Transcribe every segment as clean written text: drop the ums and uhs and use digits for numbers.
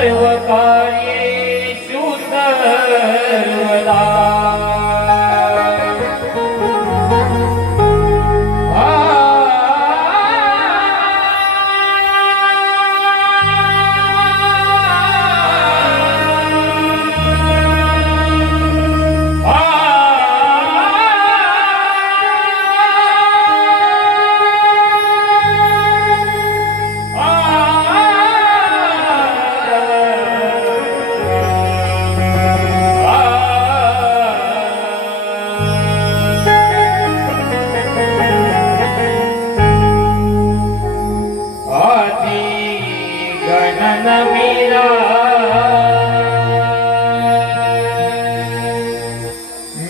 सर्व कार्येषु सर्वदा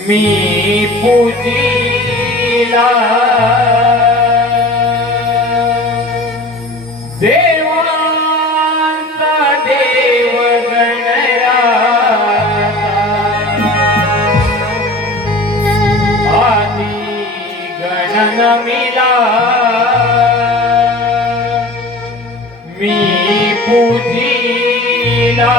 मी पूजिला देवांचा देव गणराया आदि गणनमिला मी पूजिला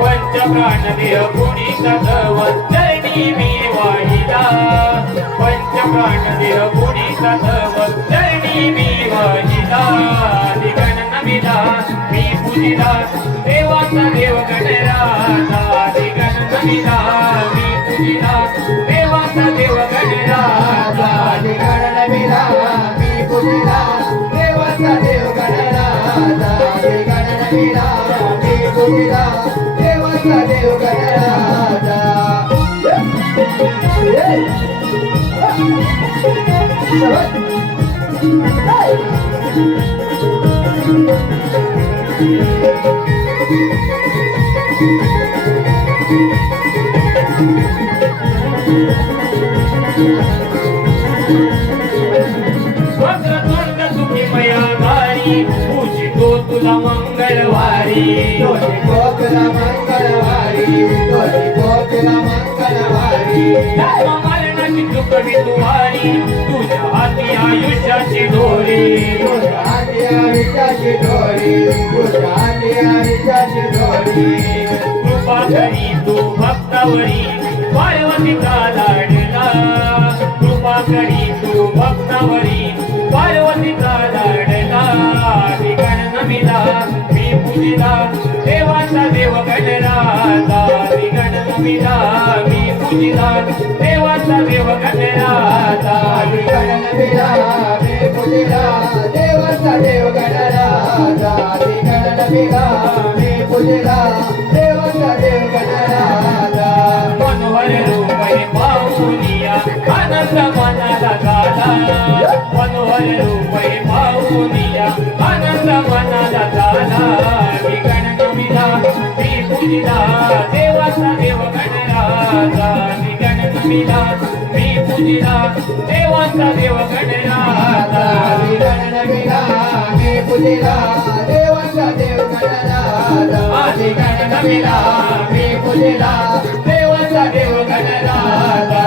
पंचप्राणदेव गुणीचा धवन चरणी मी वाहिला पंचप्राणदेव गुणीचा धवन चरणी मी वाहिला दिगणनमिला मी पूजिला देवाचा देव गणराजा दिगणनमिला मी पूजिला देवाचा देव गणराजा दिगणनमिला मी पूजिला देवाचा देव गणराजा दिगणनमिला मी पूजिला देवाचा देव गणराजा वक्रतुंड सुखी मया गारी पूजितो तुला मंगळवारी पूजितो तुला मंगळवारी पूजितो तुला मंगळवारी जन्म मरणाची चुकवी तुवारी तुझ्या हाती आयुष्याची दोरी तुझ्या हाती आयुष्याची दोरी तुझ्या हाती आयुष्याची दोरी कृपा करी तू भक्तावरी पार्वतीचा लाडला कृपा करी तू भक्तावरी पार्वतीचा लाडला दिगणनमिला मी पूजिला देवाचा देव गणराजा दिगणनमिला मी पूजिला देवाचा देव गणराजा दिगणनमिला मी पूजिला देवाचा देव गणराजा दिगणनमिला मी पूजिला देवाचा देव गणराजा मनोहर रूपे पाहुनिया आनंद मनाला गाला मनोहर रूपे पाहू नमिला मी पूजिला देवाचा देव गणराजा आधी गणनविला मी पूजिला देवाचा देव गणराजा आधी गणनमिला मी पूजिला देवाचा देव गणराजा